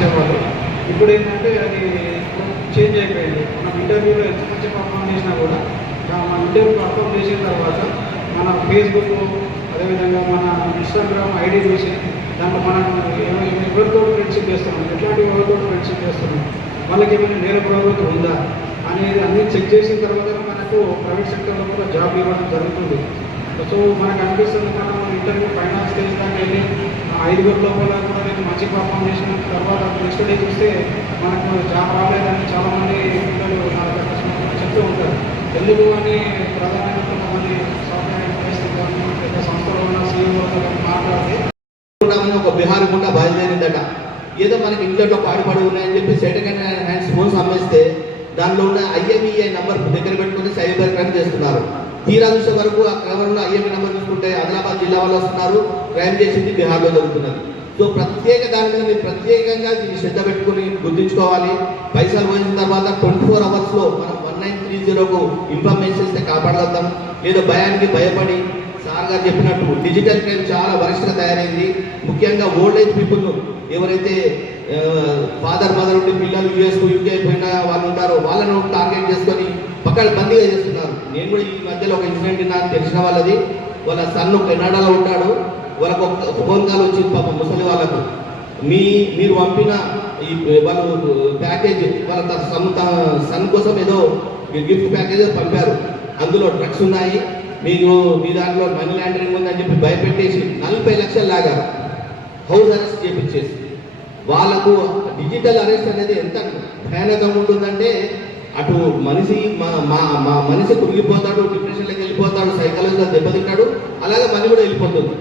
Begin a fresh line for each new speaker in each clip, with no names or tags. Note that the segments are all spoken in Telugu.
ఇచ్చేవాళ్ళు ఇప్పుడు ఏంటంటే అది చేంజ్ అయిపోయింది. మనం ఇంటర్వ్యూలో ఎంత మంచి పర్ఫామ్ చేసినా కూడా మన ఇంటర్వ్యూ పర్ఫామ్ చేసిన తర్వాత మన ఫేస్బుక్ అదేవిధంగా మన ఇన్స్టాగ్రామ్ ఐడి చూసి దాంట్లో మనం ఏమైనా ఎవరితో ఫ్రెండ్షిప్ చేస్తున్నాం ఎట్లాంటి ఎవరితో ఫ్రెండ్షిప్ చేస్తున్నాం వాళ్ళకి ఏమైనా నేర ప్రవృత్తి ఉందా అనేది అన్ని చెక్ చేసిన తర్వాత మనకు ప్రైవేట్ సెక్టర్లో కూడా జాబ్ ఇవ్వడం జరుగుతుంది. సో మనకు అనిపిస్తుంది మనం ఇంటర్వ్యూ ఫైనల్ స్టేజ్ దాకా వెళ్ళి ఆ ఐదుగురు లోపల కూడా నేను మంచి పర్ఫామ్ చేసిన తర్వాత నెక్స్ట్ డే చూస్తే మనకు జాబ్ రాలేదని చాలామంది పిల్లలు చెప్తూ ఉంటారు. తెలుగు అని ప్రధానంగా కొంతమంది సాఫ్ట్వేర్ ఎంప్లాయీస్ కానీ సంస్థలో ఉన్న సీఈఓతో మాట్లాడితే
ఒక బీహార్ గుండా బయలుదేరిందట. ఏదో మనకి ఇంట్లో పాడుపడి ఉన్నాయని చెప్పి సెకండ్ హ్యాండ్ ఫోన్స్ అమ్మేస్తే దానిలో ఉన్న ఐఎంఈఐ నంబర్ దగ్గర పెట్టుకుని సైబర్ క్రైమ్ చేస్తున్నారు. తీరా చూసే వరకు ఆ క్రమంలో ఐఎంఏ నెంబర్ చూసుకుంటే ఆదిలాబాద్ జిల్లా వాళ్ళు వస్తున్నారు. క్రైమ్ చేసింది బీహార్లో జరుగుతున్నది. సో ప్రత్యేక దాని మీద మీరు ప్రత్యేకంగా దీన్ని శ్రద్ధ పెట్టుకుని గుర్తుంచుకోవాలి. పైసలు పోయిన తర్వాత ట్వంటీ ఫోర్ అవర్స్లో మనం వన్ నైన్ త్రీ జీరోకు ఇన్ఫర్మేషన్ ఇస్తే కాపాడగలుగుతాం. లేదా భయానికి భయపడి సార్ గారు చెప్పినట్టు డిజిటల్ క్రైమ్ చాలా వరస్ట్గా తయారైంది. ముఖ్యంగా ఓల్డ్ ఏజ్ పీపుల్ను ఎవరైతే ఫాదర్ మదర్ ఉండి పిల్లలు యూఎస్ యూకే పోయిన వాళ్ళు ఉంటారో వాళ్ళను టార్గెట్ చేసుకొని పక్కన బందీగా చేస్తున్నారు. నేను కూడా ఈ మధ్యలో ఒక ఇన్సిడెంట్ నాకు తెలిసిన వాళ్ళది. వాళ్ళ సన్ను కెనడాలో ఉంటాడు. వాళ్ళకు ఒక ఫోన్ కాల్ వచ్చింది పాప ముసలి వాళ్ళకు. మీ మీరు పంపిన ఈ వాళ్ళు ప్యాకేజ్ వాళ్ళ సన్ సన్ కోసం ఏదో గిఫ్ట్ ప్యాకేజ్ పంపారు. అందులో డ్రగ్స్ ఉన్నాయి. మీరు మీ దాంట్లో మనీ లాండరింగ్ ఉందని చెప్పి భయపెట్టేసి నలభై లక్షలు లాగారు. హౌస్ అరెస్ట్ చేపించేసి. వాళ్ళకు డిజిటల్ అరెస్ట్ అనేది ఎంత భయానకంగా ఉంటుందంటే అటు మనిషి మా మా మా మనిషి కురిగిపోతాడు డిప్రెషన్లోకి వెళ్ళిపోతాడు సైకాలజీలో దెబ్బతింటాడు అలాగే మనీ కూడా వెళ్ళిపోతుంది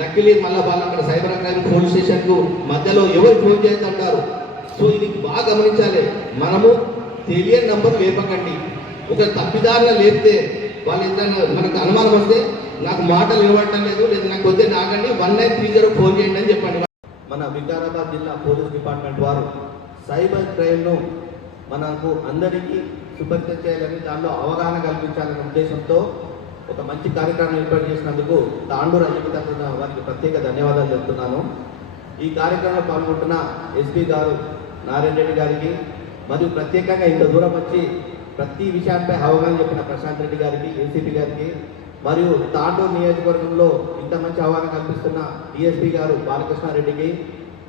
లక్కీలీ మళ్ళీ వాళ్ళు అక్కడ సైబర్ క్రైమ్ పోలీస్ స్టేషన్కు మధ్యలో ఎవరు ఫోన్ చేస్తుంటారు? సో ఇది బాగా గమనించాలి. మనము తెలియని నంబర్ లేపకండి. ఒక తప్పిదారులు లేపితే వాళ్ళు ఏదైనా మనకు అనుమానం వస్తే నాకు మాటలు వినబడటం లేదు లేదా నాకు వద్దే నాగండి one nine three zero phone చేయండి అని చెప్పండి. మన వికారాబాద్ జిల్లా పోలీస్ డిపార్ట్మెంట్ వారు సైబర్ క్రైమ్ను మనకు అందరికీ శుభ్రత చేయాలని దానిలో అవగాహన కల్పించాలనే ఉద్దేశంతో ఒక మంచి కార్యక్రమం ఏర్పాటు చేసినందుకు తాండూరు అయ్యకి తరఫున వారికి ప్రత్యేక ధన్యవాదాలు చెప్తున్నాను. ఈ కార్యక్రమంలో పాల్గొంటున్న ఎస్పీ గారు నారాయణ రెడ్డి గారికి మరియు ప్రత్యేకంగా ఇంత దూరం వచ్చి ప్రతి విషయాలపై అవగాహన చెప్పిన ప్రశాంత్ రెడ్డి గారికి ఎన్సీపీ గారికి మరియు తాండూరు నియోజకవర్గంలో ఇంత మంచి అవగాహన కల్పిస్తున్న డిఎస్పీ గారు బాలకృష్ణారెడ్డికి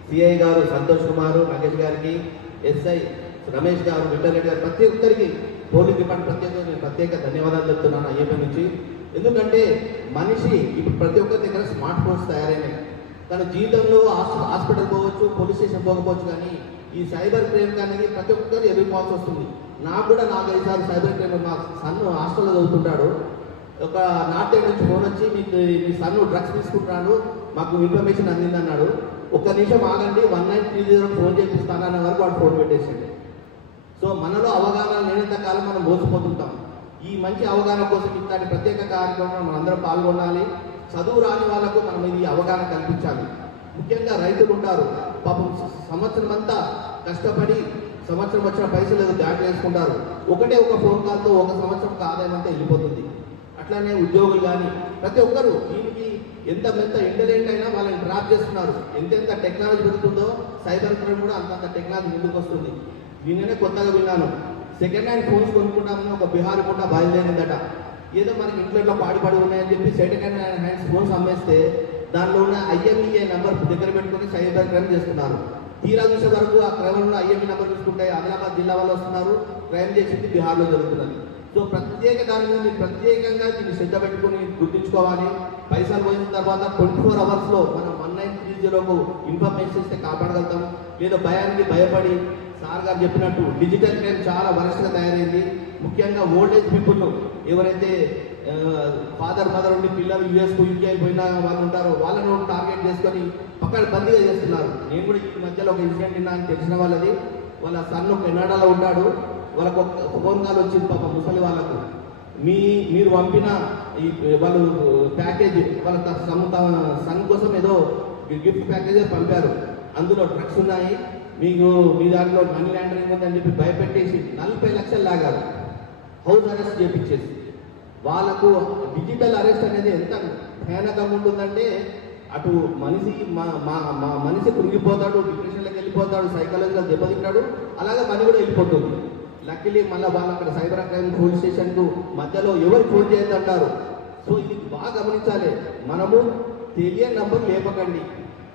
సిఐ గారు సంతోష్ కుమార్ నగేష్ గారికి ఎస్ఐ రమేష్ గారు విఠలరెడ్డి గారు ప్రతి ఒక్కరికి పోలీస్ డిపార్ట్మెంట్ ప్రత్యేక నేను ప్రత్యేక ధన్యవాదాలు చెప్తున్నాను అయ్యప్ప నుంచి. ఎందుకంటే మనిషి ఇప్పుడు ప్రతి ఒక్కరి దగ్గర స్మార్ట్ ఫోన్స్ తయారైనాయి. తన జీవితంలో హాస్పిటల్ పోవచ్చు పోలీస్ స్టేషన్ పోకపోవచ్చు కానీ ఈ సైబర్ క్రైమ్ అనేది ప్రతి ఒక్కరు ఎదుర్కోవాల్సి వస్తుంది. నాకు కూడా నాకు ఐదు సైబర్ క్రైమ్ మా సన్ను హాస్టల్లో చదువుతుంటాడు. ఒక నార్త్ నుంచి ఫోన్ వచ్చి మీకు మీ సన్ను డ్రగ్స్ తీసుకుంటున్నాడు మాకు ఇన్ఫర్మేషన్ అందిందన్నాడు. ఒక్క నిమిషం ఆగండి one nine three zero phone చేపిస్తానన్న వరకు వాడు ఫోన్ పెట్టేసిండు. సో మనలో అవగాహన లేనంత కాలం మనం మోసపోతుంటాం. ఈ మంచి అవగాహన కోసం ఇట్లాంటి ప్రత్యేక కార్యక్రమంలో మనం పాల్గొనాలి. చదువు రాని వాళ్ళకు మనం ఇది అవగాహన కల్పించాలి. ముఖ్యంగా రైతులు ఉంటారు. పాపం సంవత్సరం అంతా కష్టపడి సంవత్సరం వచ్చిన పైసలు ఏదో చేసుకుంటారు. వేసుకుంటారు ఒకటే ఒక ఫోన్ కాల్తో ఒక సంవత్సరం ఆదాయం అంతా వెళ్ళిపోతుంది. అట్లానే ఉద్యోగులు కానీ ప్రతి ఒక్కరు దీనికి ఎంత ఎంత ఇంటెలిజెంట్ అయినా వాళ్ళని డ్రాప్ చేస్తున్నారు. ఎంతెంత టెక్నాలజీ పెరుగుతుందో సైబర్ క్రైమ్ కూడా అంతంత టెక్నాలజీ ముందుకు వస్తుంది నిన్ననే కొత్తగా విన్నాను. సెకండ్ హ్యాండ్ ఫోన్స్ కొనుక్కుంటామని ఒక బీహార్ కూడా బయలుదేరిందట. ఏదో మనకి ఇంట్లో పాడి పడి ఉన్నాయని చెప్పి సెకండ్ హ్యాండ్ హ్యాండ్స్ ఫోన్స్ అమ్మేస్తే దానిలో ఉన్న ఐఎంఈఏ నెంబర్ దగ్గర పెట్టుకుని సైబర్ క్రైమ్ చేస్తున్నారు. తీరా చూసే వరకు ఆ క్రైమ్లో ఐఎంఈ నెంబర్ చూసుకుంటే ఆదిలాబాద్ జిల్లా వాళ్ళు వస్తున్నారు. క్రైమ్ చేసింది బీహార్లో జరుగుతున్నది. సో ప్రత్యేక దాని మీద మీరు ప్రత్యేకంగా దీన్ని శ్రద్ధ పెట్టుకుని గుర్తుంచుకోవాలి. పైసలు పోయిన తర్వాత ట్వంటీ ఫోర్ అవర్స్లో మనం వన్ నైన్ త్రీ జీరోకు ఇన్ఫర్మేషన్ ఇస్తే కాపాడగలుగుతాం. లేదా భయానికి భయపడి సార్ గారు చెప్పినట్టు డిజిటల్ క్రైమ్ చాలా వరస్ట్గా తయారైంది. ముఖ్యంగా ఓల్డేజ్ పీపుల్ ఎవరైతే ఫాదర్ మదర్ ఉండి పిల్లలు యూఎస్కు యూకే పోయిన వాళ్ళు ఉంటారో వాళ్ళను టార్గెట్ చేసుకొని పక్కన బందీగా చేస్తున్నారు. నేను కూడా ఈ మధ్యలో ఒక ఇన్సిడెంట్ నాకు తెలిసిన వాళ్ళది. వాళ్ళ సన్ను కెనడాలో ఉంటాడు. వాళ్ళకు ఫోన్ కాల్ వచ్చింది పాప ముసలి వాళ్ళకు. మీ మీరు పంపిన ఈ వాళ్ళు ప్యాకేజ్ వాళ్ళ సన్ కోసం ఏదో గిఫ్ట్ ప్యాకేజ్ పంపారు. అందులో డ్రగ్స్ ఉన్నాయి. మీకు మీ దాంట్లో మనీ లాండరింగ్ ఉందని చెప్పి భయపెట్టేసి నలభై లక్షలు లాగారు. హౌస్ అరెస్ట్ చేపించేసి. వాళ్ళకు డిజిటల్ అరెస్ట్ అనేది ఎంత భయానకంగా ఉంటుందంటే అటు మనిషి మా మా మా మనిషి కృంగిపోతాడు డిప్రెషన్లోకి వెళ్ళిపోతాడు సైకాలజీలో దెబ్బతింటాడు అలాగే మనీ కూడా వెళ్ళిపోతుంది. లక్కీలీ మళ్ళీ వాళ్ళు అక్కడ సైబర్ క్రైమ్ పోలీస్ స్టేషన్కు మధ్యలో ఎవరు ఫోన్ చేయొద్దంటారు సో ఇది బాగా గమనించాలి. మనము తెలియని నంబర్ లేపకండి.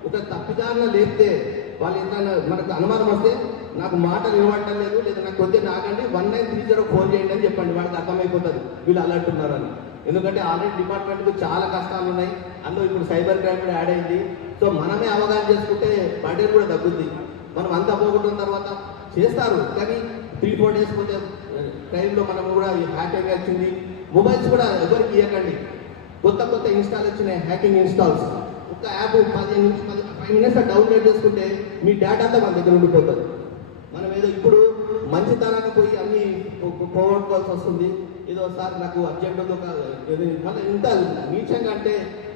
ఒక తప్పిదారులు లేపితే వాళ్ళు ఏదైనా మనకు అనుమానం వస్తే నాకు మాటలు ఇవ్వటం లేదు లేదా నాకు కొద్దిగా నాకండి one nine three zero phone చేయండి అని చెప్పండి. వాళ్ళకి అర్థమైపోతుంది. వీళ్ళు అలర్ట్ ఉన్నారని. ఎందుకంటే ఆల్రెడీ డిపార్ట్మెంట్కు చాలా కష్టాలు ఉన్నాయి. అందులో ఇప్పుడు సైబర్ క్రైమ్ కూడా యాడ్ అయింది. సో మనమే అవగాహన చేసుకుంటే బడ్జెట్ కూడా తగ్గుద్ది. మనం అంతా పోగొట్టిన తర్వాత చేస్తారు. కానీ త్రీ ఫోర్ డేస్ పోతే టైంలో మనం కూడా హ్యాకింగ్ వచ్చింది. మొబైల్స్ కూడా ఎవరికి ఇవ్వకండి కొత్త కొత్త ఇన్స్టాల్ వచ్చినాయి హ్యాకింగ్ ఇన్స్టాల్స్ ఒక యాప్ పదిహేను పది ఫైవ్ మినిట్స్ డౌన్లోడ్ చేసుకుంటే మీ డేటా అంతా మన దగ్గర ఉండిపోతుంది. మనం ఏదో ఇప్పుడు మంచితనానికి పోయి అన్ని పోగొట్టుకోవాల్సి వస్తుంది. ఏదో సార్ నాకు అర్జెంట్ ఉందో ఒక మళ్ళీ ఇంత నీచంగా అంటే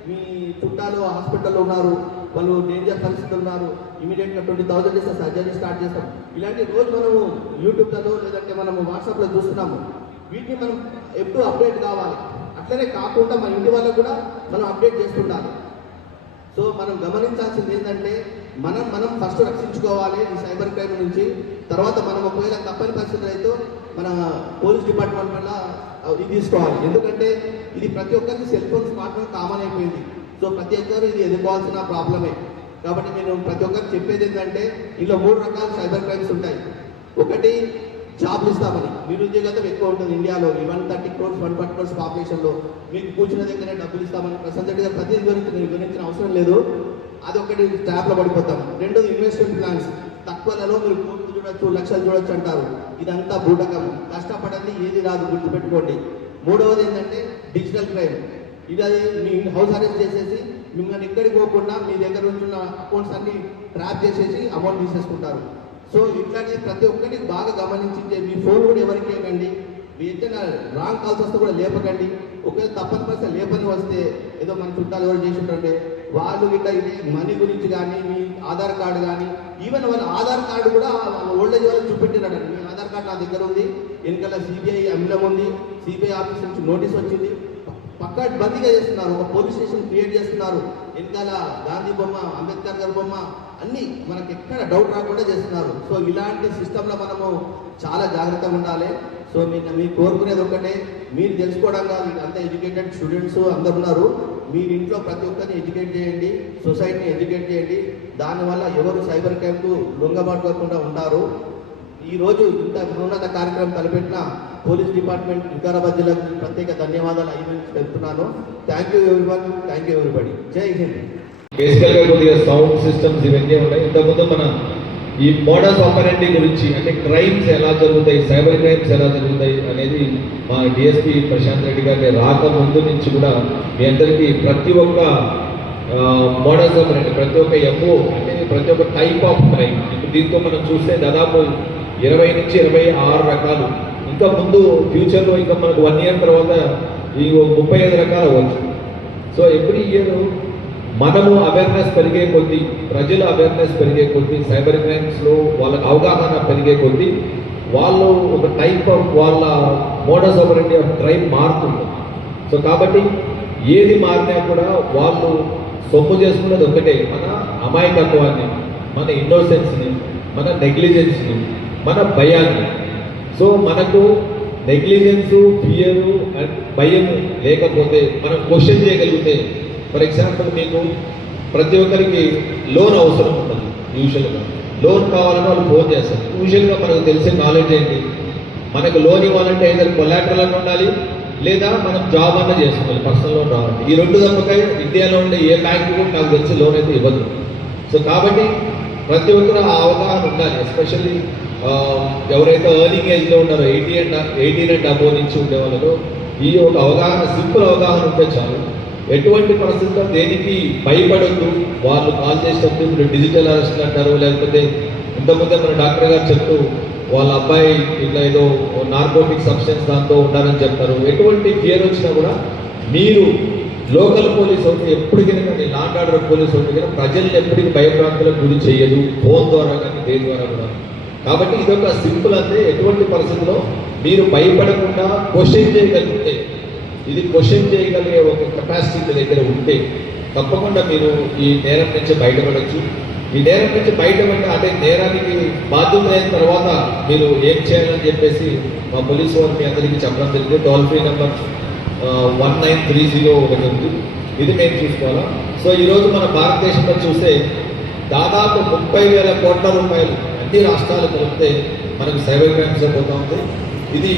మీ చుట్టాలు హాస్పిటల్లో ఉన్నారు వాళ్ళు డేంజర్ పరిస్థితులు ఉన్నారు ఇమీడియట్గా ట్వంటీ థౌసండ్ ఇస్తే సర్జరీ స్టార్ట్ చేస్తాం. ఇలాంటి రోజు మనము యూట్యూబ్లలో లేదంటే మనము వాట్సాప్లో చూస్తున్నాము. వీటిని మనం ఎప్పుడు అప్డేట్ కావాలి? అట్లనే కాకుండా మన ఇంటి వాళ్ళకు కూడా మనం అప్డేట్ చేస్తుండాలి. సో మనం గమనించాల్సింది ఏంటంటే మనం మనం ఫస్ట్ రక్షించుకోవాలి ఈ సైబర్ క్రైమ్ నుంచి. తర్వాత మనం ఒకవేళ తప్పని పరిస్థితులు అయితే మన పోలీస్ డిపార్ట్మెంట్ వల్ల ఇది తీసుకోవాలి. ఎందుకంటే ఇది ప్రతి ఒక్కరికి cell phone smart phone common అయిపోయింది. సో ప్రతి ఒక్కరు ఇది ఎదుర్కోవాల్సిన ప్రాబ్లమే. కాబట్టి నేను ప్రతి ఒక్కరికి చెప్పేది ఏంటంటే ఇందులో మూడు రకాల సైబర్ క్రైమ్స్ ఉంటాయి. ఒకటి జాబ్లు ఇస్తామని నిరుద్యోగతం ఎక్కువ ఉంటుంది ఇండియాలో. One thirty crores one forty crores పాపులేషన్లో. మీకు కూర్చున్న దగ్గర డబ్బులు ఇస్తామని ప్రశాంత్ రెడ్డి గారు ప్రతి గురించి నేను అవసరం లేదు. అదొకటి ట్యాప్లో పడిపోతాం. రెండోది ఇన్వెస్ట్మెంట్ ప్లాన్స్ తక్కువలలో మీరు కోట్లు చూడొచ్చు లక్షలు చూడొచ్చు అంటారు. ఇదంతా బూటకం. కష్టపడండి ఏది రాదు గుర్తుపెట్టుకోండి. మూడవది ఏంటంటే డిజిటల్ క్రైమ్ ఇది అది మీ హౌస్ అరెస్ట్ చేసేసి మిమ్మల్ని ఎక్కడికి పోకుండా మీ దగ్గర ఉంటున్న అకౌంట్స్ అన్ని ట్రాప్ చేసేసి అమౌంట్ తీసేసుకుంటారు. సో ఇట్లాంటి ప్రతి ఒక్కటి బాగా గమనించి మీ ఫోన్ కూడా ఎవరికి ఇవ్వకండి మీ ఏదైనా రాంగ్ కాల్స్ వస్తే కూడా లేపకండి. ఒకవేళ తప్పని పరిస్థితి లేపని వస్తే ఏదో మన చుట్టాలు ఎవరు చేసి ఉంటుంటే వాళ్ళు ఇట్లా ఇది మనీ గురించి కానీ మీ ఆధార్ కార్డు కానీ ఈవెన్ వాళ్ళ ఆధార్ కార్డు కూడా వాళ్ళ ఓల్డేజ్ వాళ్ళు చూపెట్టినారండి. మీ ఆధార్ కార్డు నా దగ్గర ఉంది. వెనకాల సిబిఐ అమ్మిలం ఉంది. సిబిఐ ఆఫీస్ నుంచి నోటీస్ వచ్చింది. పక్కా బందీగా చేస్తున్నారు. ఒక పోలీస్ స్టేషన్ క్రియేట్ చేస్తున్నారు. వెనకాల గాంధీ బొమ్మ అంబేద్కర్ గారి బొమ్మ అన్నీ మనకి ఎక్కడ డౌట్ రాకుండా చేస్తున్నారు. సో ఇలాంటి సిస్టంలో మనము చాలా జాగ్రత్తగా ఉండాలి. సో మీకు మీరు కోరుకునేది ఒకటే. మీరు తెలుసుకోవడంగా కాదు. అంత ఎడ్యుకేటెడ్ స్టూడెంట్స్ అందరు ఉన్నారు. మీరు ఇంట్లో ప్రతి ఒక్కరిని ఎడ్యుకేట్ చేయండి సొసైటీని ఎడ్యుకేట్ చేయండి. దానివల్ల ఎవరు సైబర్ క్రైమ్కు లొంగబాటుకోకుండా ఉంటారు. ఈరోజు ఇంత ఉన్నత కార్యక్రమం తలపెట్టిన పోలీస్ డిపార్ట్మెంట్ వికారాబాద్ జిల్లాకు ప్రత్యేక ధన్యవాదాలు. అయ్యమని చెప్తున్నాను. Thank you everyone thank you everybody Jai Hind.
బేసికల్గా కొద్దిగా సౌండ్ సిస్టమ్స్ ఇవన్నీ ఉన్నాయి. ఇంతకుముందు మన ఈ మోడల్స్ ఆపరెంటీ గురించి అంటే క్రైమ్స్ ఎలా జరుగుతాయి సైబర్ క్రైమ్స్ ఎలా జరుగుతాయి అనేది మా డిఎస్పి ప్రశాంత్ రెడ్డి గారి రాక ముందు నుంచి కూడా మీ అందరికీ ప్రతి ఒక్క మోడల్స్ ఆపరెంటీ ప్రతి ఒక్క ఎంఓ అంటే ప్రతి ఒక్క టైప్ ఆఫ్ క్రైమ్ ఇప్పుడు దీంతో మనం చూస్తే దాదాపు ఇరవై నుంచి ఇరవై ఆరు రకాలు. ఇంకా ముందు ఫ్యూచర్లో ఇంకా మనకు వన్ ఇయర్ తర్వాత ఈ ముప్పై ఐదు రకాలు అవ్వచ్చు. సో ఎవ్రీ ఇయర్ మనము అవేర్నెస్ పెరిగే కొద్దీ ప్రజల అవేర్నెస్ పెరిగే కొద్దీ సైబర్ క్రైమ్స్లో వాళ్ళకి అవగాహన పెరిగే కొద్దీ వాళ్ళు ఒక టైప్ ఆఫ్ వాళ్ళ మోడస్ ఆపరెంటీ ఆఫ్ క్రైమ్ మారుతుంది. సో కాబట్టి ఏది మారినా కూడా వాళ్ళు సొమ్ము చేసుకున్నది ఒకటే మన అమాయకత్వాన్ని మన ఇన్నోసెన్స్ని మన నెగ్లిజెన్స్ని మన భయాన్ని. సో మనకు నెగ్లిజెన్స్ ఫియరు అండ్ భయం లేకపోతే మనం క్వశ్చన్ చేయగలిగితే ఫర్ ఎగ్జాంపుల్ మీకు ప్రతి ఒక్కరికి లోన్ అవసరం ఉంటుంది యూజువల్గా లోన్ కావాలని వాళ్ళు ఫోన్ చేస్తారు. యూజువల్గా మనకు తెలిసే నాలెడ్జ్ ఏంటి? మనకు లోన్ ఇవ్వాలంటే ఏదైనా కొలాటరల్ అని ఉండాలి లేదా మనం జాబ్ అన్న చేసుకోవాలి పర్సనల్ లోన్ రావాలి. ఈ రెండు తప్పకాయ ఇండియాలో ఉండే ఏ బ్యాంక్ కూడా నాకు తెలిసి లోన్ అయితే ఇవ్వదు. సో కాబట్టి ప్రతి ఒక్కరు ఆ అవగాహన ఉండాలి. ఎస్పెషల్లీ ఎవరైతే ఎర్నింగ్ ఏజ్లో ఉన్నారో eighty and eighteen and above నుంచి ఉండే వాళ్ళలో ఈ ఒక అవగాహన సింపుల్ అవగాహన ఉంటే చాలు. ఎటువంటి పరిస్థితుల్లో దేనికి భయపడద్దు? వాళ్ళు కాల్ చేసినప్పుడు ఇప్పుడు డిజిటల్ అరెస్ట్ అంటారు లేకపోతే ఇంతకుముందే మన డాక్టర్ గారు చెప్తూ వాళ్ళ అబ్బాయి ఇట్లా ఏదో నార్కోటిక్ సబ్స్టెన్స్ దాంతో ఉండాలని చెప్తారు ఎటువంటి ఫియర్ వచ్చినా కూడా మీరు లోకల్ పోలీస్ అయితే ఎప్పటికైనా కానీ లాండ్ ఆర్డర్ పోలీస్ అయితే కానీ ప్రజల్ని ఎప్పటికీ భయభ్రాంతులకు గురి చేయదు. ఫోన్ ద్వారా కానీ దేని ద్వారా కూడా. కాబట్టి ఇదొక సింపుల్ అంటే ఎటువంటి పరిస్థితుల్లో మీరు భయపడకుండా క్వశ్చన్ చేయగలిగితే ఇది క్వశ్చన్ చేయగలిగే ఒక కెపాసిటీ మీ దగ్గర ఉంటే తప్పకుండా మీరు ఈ నేరం నుంచి బయటపడవచ్చు ఈ నేరం నుంచి బయటపడి అంటే నేరానికి బాధ్యత అయిన తర్వాత మీరు ఏం చేయాలని చెప్పేసి మా పోలీసు వారు మీ అందరికీ చెప్పడం జరిగింది. Toll free number one nine three zero ఒకటి ఉంది ఇది మేము చూసుకోవాలా? సో ఈరోజు మన భారతదేశంలో చూస్తే దాదాపు ముప్పై వేల కోట్ల రూపాయలు అన్ని రాష్ట్రాలు కలిపితే మనకు సైబర్ క్రైమ్స్ పోతా ఉంది. ఇది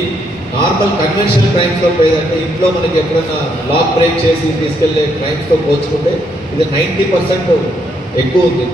నార్మల్ కన్వెన్షనల్ క్రైమ్స్లో పోయేదంటే ఇంట్లో మనకి ఎప్పుడైనా లాక్ బ్రేక్ చేసి తీసుకెళ్ళే క్రైమ్స్తో పోల్చుకుంటే ఇది నైంటీ పర్సెంట్ ఎక్కువ ఉంది.